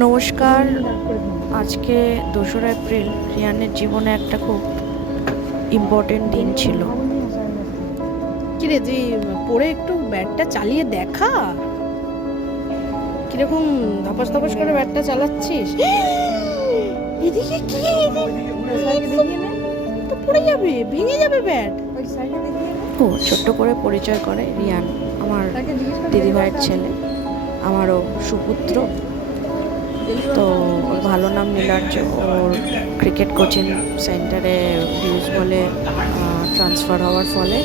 নমস্কার। আজকে 2রা এপ্রিল রিয়ানের জীবনে একটা খুব ইম্পর্টেন্ট দিন ছিল। কিরে তুই পরে একটু ব্যাটটা চালিয়ে দেখা, কিরকম ধপাস ধপাস করে ব্যাটটা চালাচ্ছিস। এদিকে কি তো পড়ে যাবে, ভেঙে যাবে ব্যাট। ও ছোট্ট করে পরিচয় করে রিয়ান আমার দিদিভাইয়ের ছেলে, আমারও সুপুত্র। তো ওর ভালো নাম নীলার্য। ওর ক্রিকেট কোচিং সেন্টারে ডিউজ বলে ট্রান্সফার হওয়ার ফলে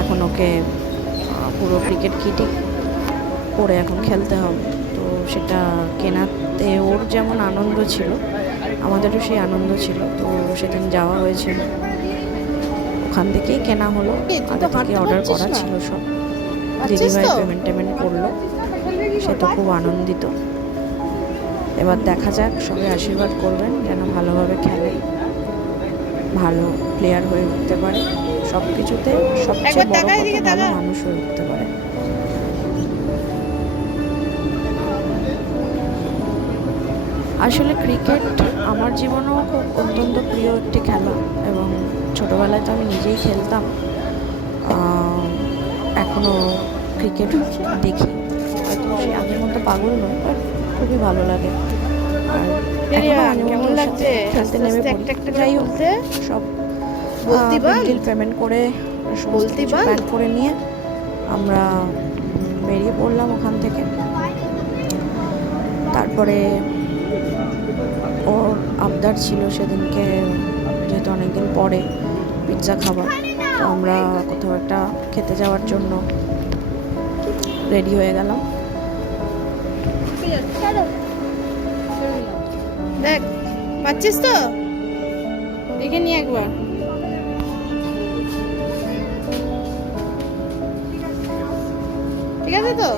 এখন ওকে পুরো ক্রিকেট কিটই পরে এখন খেলতে হবে। তো সেটা কেনাতে ওর যেমন আনন্দ ছিল, আমাদেরও সেই আনন্দ ছিল। তো সেদিন যাওয়া হয়েছিল, ওখান থেকেই কেনা হলো। আগে থেকে অর্ডার করা ছিল সব। দিদিভাই পেমেন্ট করলো, সে তো খুব আনন্দিত। এবার দেখা যাক, সবাই আশীর্বাদ করবেন যেন ভালোভাবে খেলে, ভালো প্লেয়ার হয়ে উঠতে পারে, সব কিছুতে সবচেয়ে বড় কথা ভালো মানুষ হয়ে উঠতে পারে। আসলে ক্রিকেট আমার জীবনেও খুব অত্যন্ত প্রিয় একটি খেলা, এবং ছোটোবেলায় তো আমি নিজেই খেলতাম, এখনও ক্রিকেট দেখি। হয়তো সে আগের মতো পাগল নয়, বাট খুবই ভালো লাগে। আর কেমন লাগছে খেলতে নেমে যাই হোক, সব বিল পেমেন্ট করে প্ল্যান করে নিয়ে আমরা বেরিয়ে পড়লাম ওখান থেকে। তারপরে ওর আবদার ছিল সেদিনকে, যেহেতু অনেকদিন পরে পিৎজা খাবার, তো আমরা কোথাও একটা খেতে যাওয়ার জন্য রেডি হয়ে গেলাম। দেখ পাচ্ছিস তো, দেখে নি একবার। ঠিক আছে তো?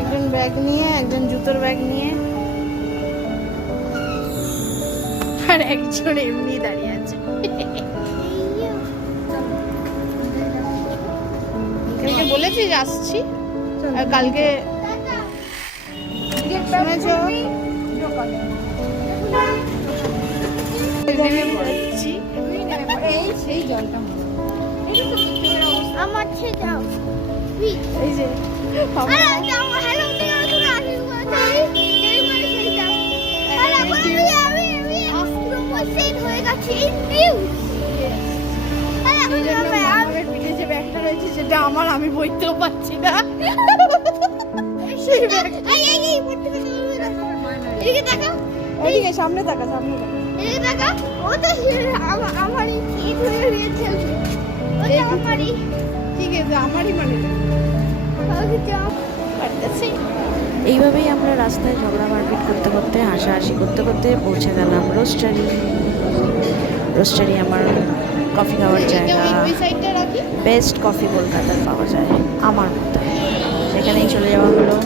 একজন ব্যাগ নিয়ে, একজন জুতোর ব্যাগ নিয়ে, আর একজন এমনি দাঁড়িয়ে আছে। কালকে বলেছিস আসছি, আর কালকে শুনেছ সেই জলটা আমার ছেড়ে দাও এই যে সেটা আমার, আমি বইতেও পারছি না। সামনে তাকা, সামনে তাকা। আমারই ঠিক আছে, আমারই মানে এইভাবেই আমরা রাস্তায় ঝগড়া মারপিট করতে করতে, হাসাহাসি করতে করতে পৌঁছে গেলাম রোস্টারি আমার কফি খাওয়ার জায়গা। বেস্ট কফি কলকাতার পাওয়া যায় আমার মতে। সেখানেই চলে যাওয়া হলো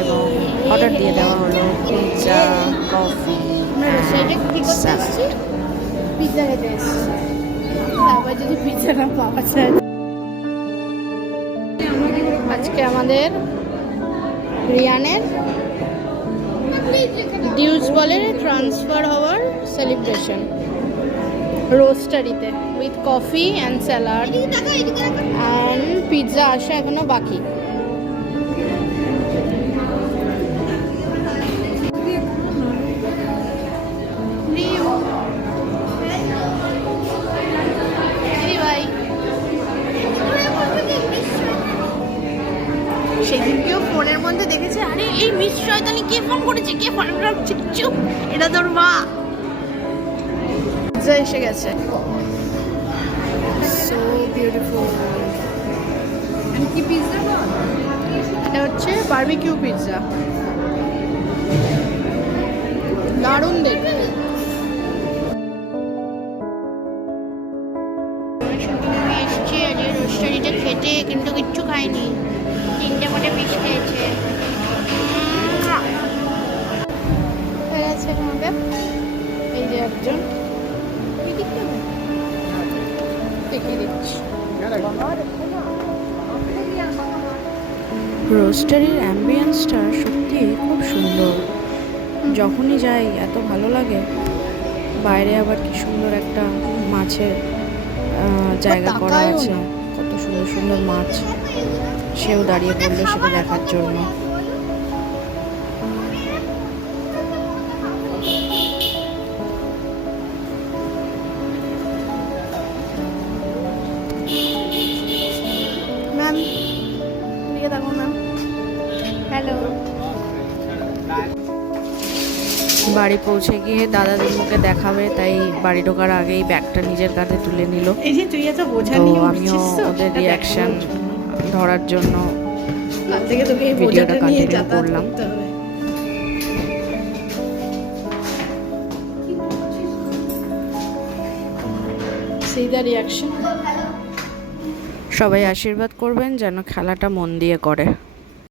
এবং অর্ডার দিয়ে দেওয়া হলো পিৎজা, কফি, পিৎজা খেতে এসেছি। আবার যদি পিৎজা না পাওয়া যায়। আজকে আমাদের রিয়ানের ডিউজ বলে ট্রান্সফার হওয়ার সেলিব্রেশন রোস্টারিতে, with coffee and salad and pizza আসা এখনো বাকি। সেদিনকেও ফোনের মধ্যে দেখেছে, আরে এই মিস শয়তানি কে ফোন করেছে, কে ফোন রাখছে, চুপ, এটা তোর মা। পিৎজা এসে গেছে, সো বিউটিফুল। কি পিৎজা? এটা হচ্ছে বারবিকিউ পিৎজা, দারুণ দেখতে। এসছি আজকে রোস্টারিতে খেতে, কিন্তু কিচ্ছু খাইনি। 3টে মতো পিস খেয়েছে। হয়ে গেছে আমাদের। এই যে একজন দেখিয়ে দিচ্ছি। রোস্টারির অ্যাম্বিয়েন্সটা সত্যি খুব সুন্দর। যখনই যাই এত ভালো লাগে। বাইরে আবার কি সুন্দর একটা মাছের জায়গা করা আছে, কত সুন্দর সুন্দর মাছ। সেও দাঁড়িয়ে পড়লো সেটা দেখার জন্য। ম্যাম দিকে দেখো ম্যাম। হ্যালো। বাড়ি পৌঁছে গিয়ে দাদাদের মুখে দেখাবে, তাই বাড়ি ঢোকার আগেই ব্যাগটা নিজের কাঁধে তুলে নিল। এই যে তুই এত বোঝা তো নিয়ে আমিও উঠছিস তো, ওদের সেটা রিয়াকশন দেখানোর জন্য। ধরার জন্য কাল থেকে তোকে এই ভিডিওটা বোঝাটা নিয়ে continue যাতায়াত করলাম। করতে হবে। See the reaction. সবাই আশীর্বাদ করবেন যেন খেলাটা মন দিয়ে করে।